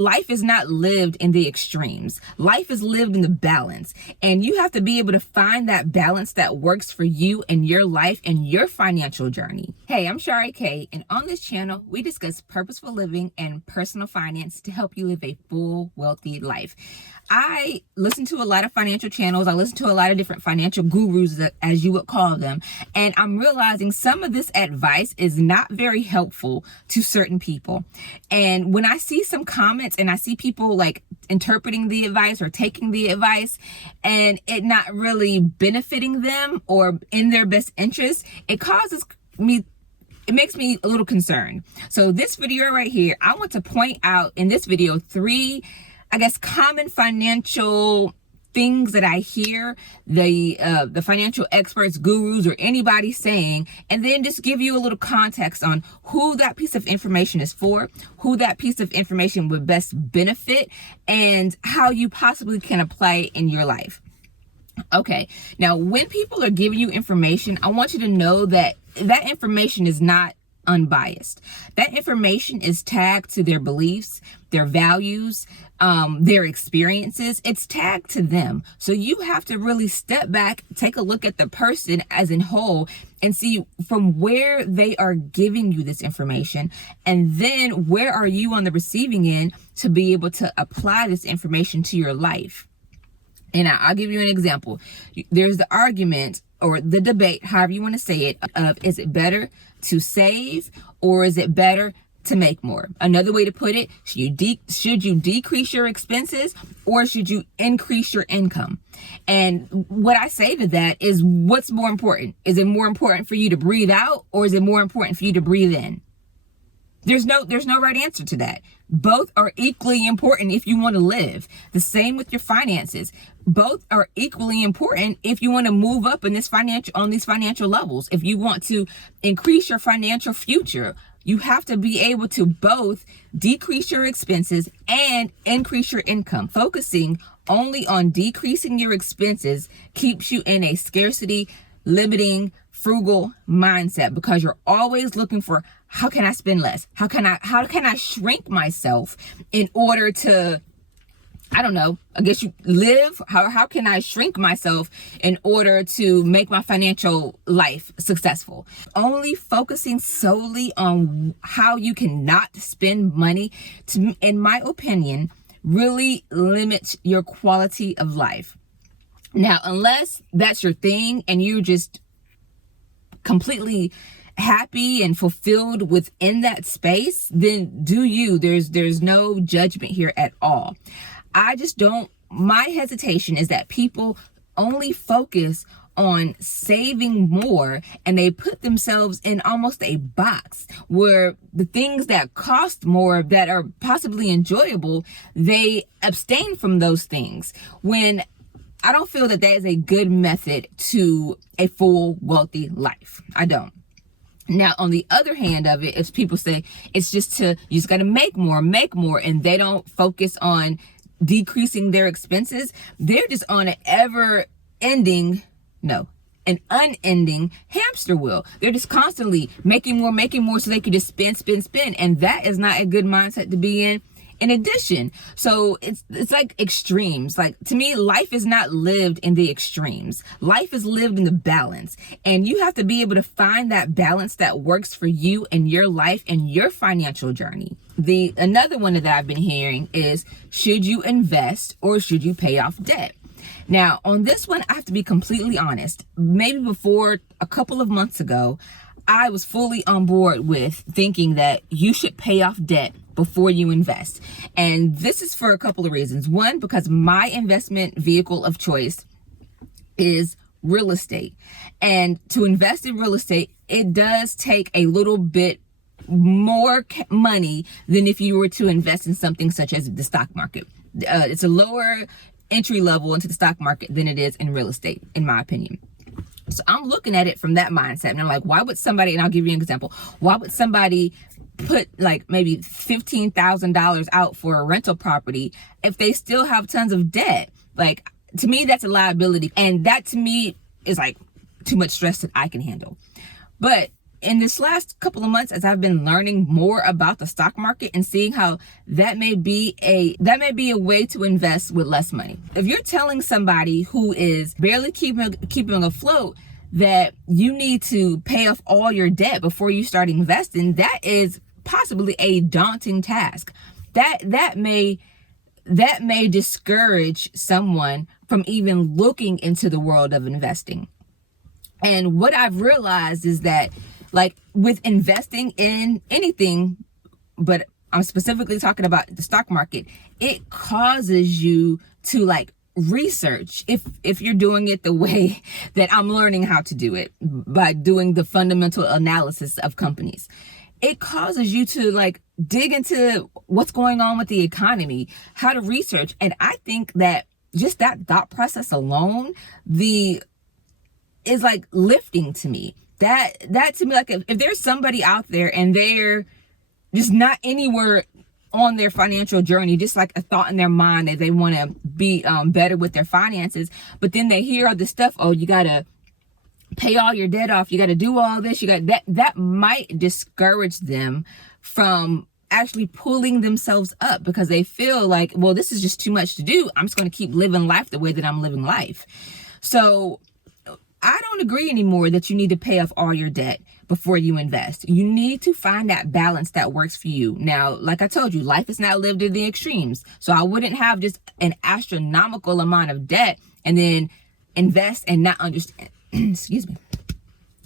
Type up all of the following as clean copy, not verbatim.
Life is not lived in the extremes. Life is lived in the balance. And you have to be able to find that balance that works for you and your life and your financial journey. Hey, I'm Shari K, and on this channel, we discuss purposeful living and personal finance to help you live a full, wealthy life. I listen to a lot of financial channels. I listen to a lot of different financial gurus, as you would call them. And I'm realizing some of this advice is not very helpful to certain people. And when I see some comments and I see people like interpreting the advice or taking the advice and it not really benefiting them or in their best interest, it makes me a little concerned. So this video right here, I want to point out in this video 3, common financial things that I hear the financial experts, gurus, or anybody saying, and then just give you a little context on who that piece of information is for, who that piece of information would best benefit, and how you possibly can apply it in your life. Okay, now when people are giving you information, I want you to know that that information is not unbiased. That information is tagged to their beliefs, their values, their experiences. It's tagged to them. So you have to really step back, take a look at the person as in whole, and see from where they are giving you this information, and then where are you on the receiving end to be able to apply this information to your life. And I'll give you an example. There's the argument or the debate, however you want to say it, of is it better to save or is it better to make more? Another way to put it, should you decrease your expenses or should you increase your income? And what I say to that is, what's more important? Is it more important for you to breathe out or is it more important for you to breathe in? There's no right answer to that. Both are equally important if you want to live. The same with your finances. Both are equally important if you want to move up in these financial levels. If you want to increase your financial future, you have to be able to both decrease your expenses and increase your income. Focusing only on decreasing your expenses keeps you in a scarcity, limiting, frugal mindset, because you're always looking for, how can I spend less? How can I shrink myself in order to, live? How can I shrink myself in order to make my financial life successful? Only focusing solely on how you cannot spend money, in my opinion, really limits your quality of life. Now, unless that's your thing and you're just completely happy and fulfilled within that space, then do you. There's no judgment here at all. My hesitation is that people only focus on saving more and they put themselves in almost a box where the things that cost more, that are possibly enjoyable, they abstain from those things, when I don't feel that is a good method to a full, wealthy life. I don't. Now, on the other hand of it, if people say you just got to make more, and they don't focus on decreasing their expenses, they're just on an unending hamster wheel. They're just constantly making more so they can just spend. And that is not a good mindset to be in. In addition, so it's like extremes. Like, to me, life is not lived in the extremes. Life is lived in the balance. And you have to be able to find that balance that works for you and your life and your financial journey. Another one that I've been hearing is, should you invest or should you pay off debt? Now, on this one, I have to be completely honest. Maybe before a couple of months ago, I was fully on board with thinking that you should pay off debt before you invest. And this is for a couple of reasons. One, because my investment vehicle of choice is real estate. And to invest in real estate, it does take a little bit more money than if you were to invest in something such as the stock market. It's a lower entry level into the stock market than it is in real estate, in my opinion. So I'm looking at it from that mindset, and I'm like, why would somebody, and I'll give you an example, why would somebody put like maybe $15,000 out for a rental property if they still have tons of debt? Like, to me, that's a liability, and that to me is like too much stress that I can handle. But in this last couple of months, as I've been learning more about the stock market and seeing how that may be a way to invest with less money. If you're telling somebody who is barely keeping afloat that you need to pay off all your debt before you start investing, that is possibly a daunting task. That may discourage someone from even looking into the world of investing. And what I've realized is that, like, with investing in anything, but I'm specifically talking about the stock market, it causes you to like research, if you're doing it the way that I'm learning how to do it, by doing the fundamental analysis of companies. It causes you to like dig into what's going on with the economy, how to research. And I think that just that thought process alone, is like lifting to me. That to me, like if there's somebody out there and they're just not anywhere on their financial journey, just like a thought in their mind that they want to be better with their finances, but then they hear all this stuff, oh, you gotta pay all your debt off, you gotta do all this, that might discourage them from actually pulling themselves up, because they feel like, well, this is just too much to do, I'm just going to keep living life the way that I'm living life. So I don't agree anymore that you need to pay off all your debt before you invest. You need to find that balance that works for you. Now, like I told you, life is not lived in the extremes. So I wouldn't have just an astronomical amount of debt and then invest and not understand,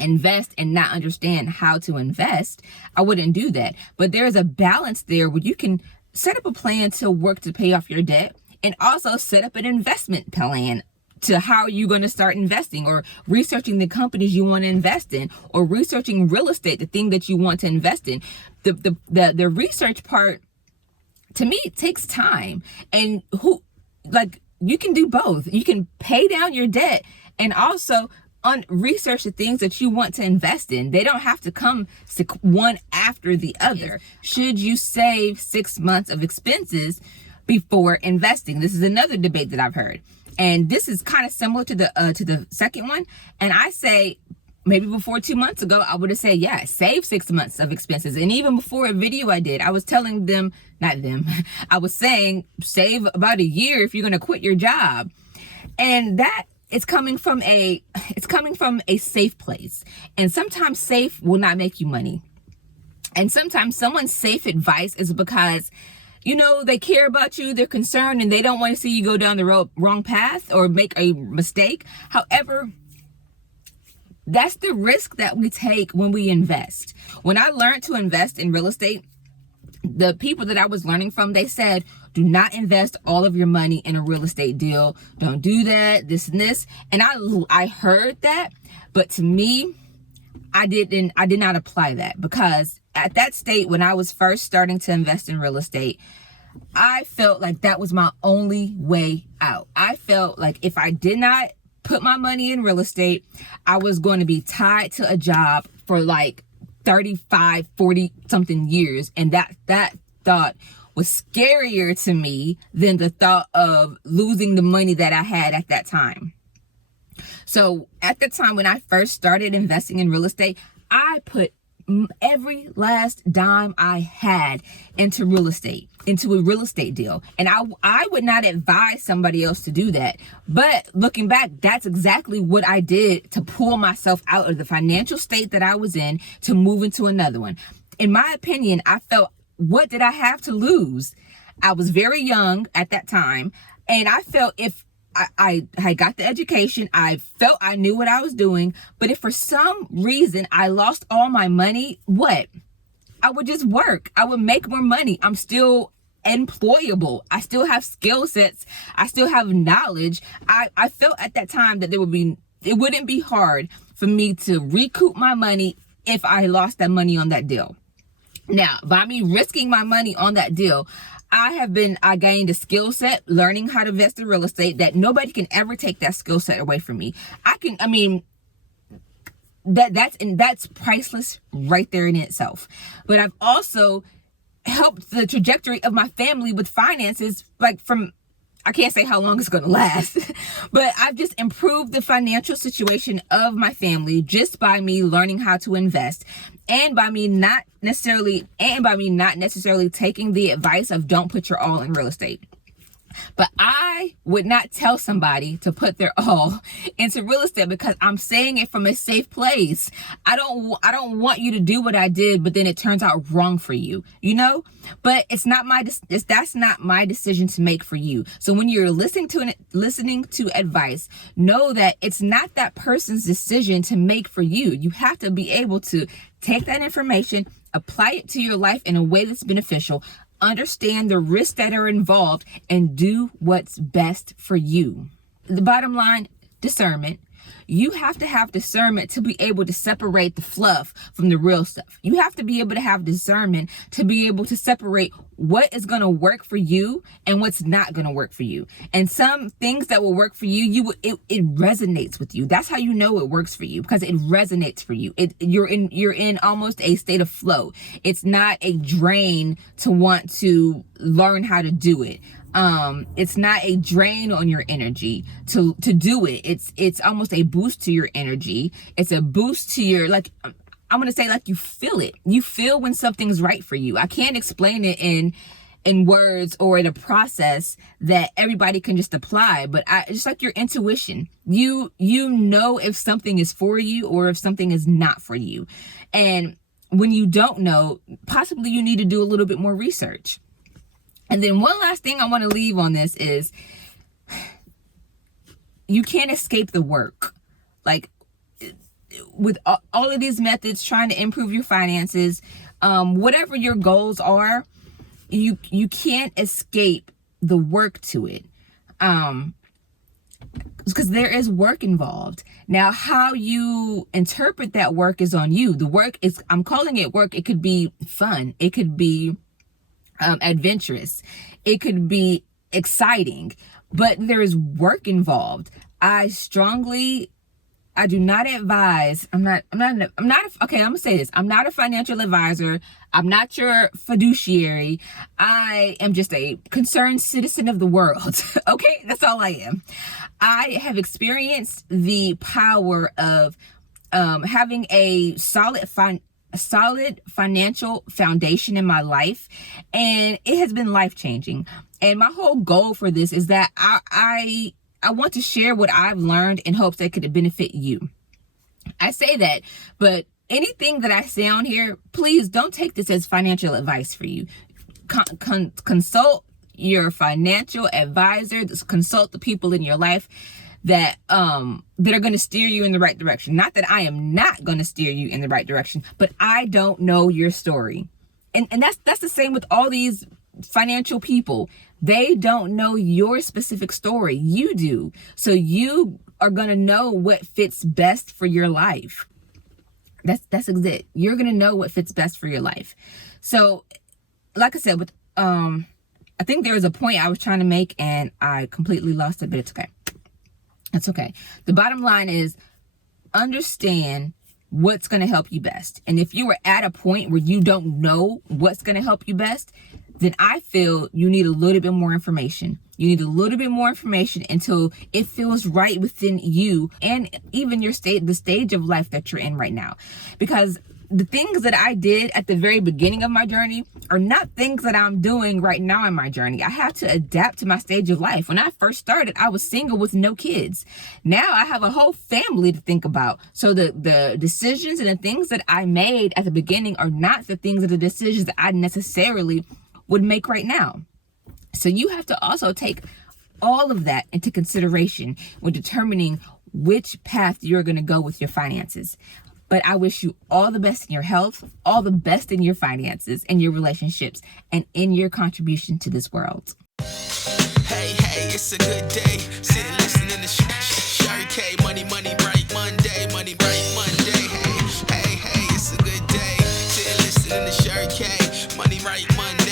invest and not understand how to invest. I wouldn't do that. But there's a balance there where you can set up a plan to work to pay off your debt, and also set up an investment plan to how you're going to start investing, or researching the companies you want to invest in, or researching real estate, the thing that you want to invest in. The research part, to me, it takes time. And you can do both. You can pay down your debt and also research the things that you want to invest in. They don't have to come one after the other. Should you save 6 months of expenses before investing? This is another debate that I've heard. And this is kind of similar to the second one. And I say, maybe before 2 months ago, I would have said, yeah, save 6 months of expenses. And even before a video I did, I was telling them, I was saying, save about a year if you're going to quit your job. And that is coming from a safe place. And sometimes safe will not make you money. And sometimes someone's safe advice is because, you know, they care about you, they're concerned, and they don't want to see you go down the wrong path or make a mistake. However, that's the risk that we take when we invest. When I learned to invest in real estate, the people that I was learning from, they said, do not invest all of your money in a real estate deal. Don't do that, this and this. And I heard that, but to me, I did not apply that, because at that state, when I was first starting to invest in real estate, I felt like that was my only way out. I felt like if I did not put my money in real estate, I was going to be tied to a job for like 35, 40 something years. And that thought was scarier to me than the thought of losing the money that I had at that time. So at the time when I first started investing in real estate, I put every last dime I had into real estate, into a real estate deal. And I would not advise somebody else to do that. But looking back, that's exactly what I did to pull myself out of the financial state that I was in to move into another one. In my opinion, I felt, what did I have to lose? I was very young at that time. And I felt if I got the education, I felt I knew what I was doing, but if for some reason I lost all my money, what? I would just work. I would make more money. I'm still employable. I still have skill sets. I still have knowledge. I felt at that time that it wouldn't be hard for me to recoup my money if I lost that money on that deal. Now, by me risking my money on that deal, I gained a skill set learning how to invest in real estate that nobody can ever take that skill set away from me. That's priceless right there in itself. But I've also helped the trajectory of my family with finances, like I can't say how long it's going to last, but I've just improved the financial situation of my family just by me learning how to invest, and by me not necessarily taking the advice of don't put your all in real estate. But I would not tell somebody to put their all into real estate, because I'm saying it from a safe place. I don't want you to do what I did, but then it turns out wrong for you, But that's not my decision to make for you. So when you're listening to advice, know that it's not that person's decision to make for you. You have to be able to take that information, apply it to your life in a way that's beneficial, understand the risks that are involved, and do what's best for you. The bottom line, discernment. You have to have discernment to be able to separate the fluff from the real stuff. You have to be able to have discernment to be able to separate what is going to work for you and what's not going to work for you. And some things that will work for you, it resonates with you. That's how you know it works for you, because it resonates for you. You're in almost a state of flow. It's not a drain to want to learn how to do it. It's not a drain on your energy to do it. It's almost a boost to your energy. It's a boost to your, I'm going to say, you feel it. You feel when something's right for you. I can't explain it in words or in a process that everybody can just apply, but just like your intuition, you know if something is for you or if something is not for you. And when you don't know, possibly you need to do a little bit more research. And then one last thing I want to leave on this is, you can't escape the work. With all of these methods, trying to improve your finances, whatever your goals are, you can't escape the work to it. Because there is work involved. Now, how you interpret that work is on you. The work is, I'm calling it work. It could be fun. It could be adventurous. It could be exciting, but there is work involved. I do not advise. Okay, I'm gonna say this. I'm not a financial advisor. I'm not your fiduciary. I am just a concerned citizen of the world. Okay, that's all I am. I have experienced the power of having a solid financial foundation in my life, and it has been life-changing. And my whole goal for this is that I want to share what I've learned in hopes that it could benefit you. I say that, but anything that I say on here, please don't take this as financial advice for you. Consult your financial advisor. Consult the people in your life that are going to steer you in the right direction. Not that I am not going to steer you in the right direction, but I don't know your story. And that's the same with all these financial people. They don't know your specific story. You do. So you are going to know what fits best for your life. That's it. You're going to know what fits best for your life. So like I said, I think there was a point I was trying to make and I completely lost it, but it's okay. It's okay. The bottom line is, understand what's going to help you best. And if you are at a point where you don't know what's going to help you best, then I feel you need a little bit more information. You need a little bit more information until it feels right within you and even the stage of life that you're in right now. Because the things that I did at the very beginning of my journey are not things that I'm doing right now in my journey. I have to adapt to my stage of life. When I first started, I was single with no kids. Now I have a whole family to think about. So the decisions and the things that I made at the beginning are not the decisions that I necessarily would make right now. So you have to also take all of that into consideration when determining which path you're going to go with your finances. But I wish you all the best in your health, all the best in your finances, in your relationships, and in your contribution to this world. Hey, it's a good day. Sitting listening to Shari K. Money, bright Monday. Money, bright Monday. Hey, it's a good day. Sitting listening to Shari K. Money, bright Monday.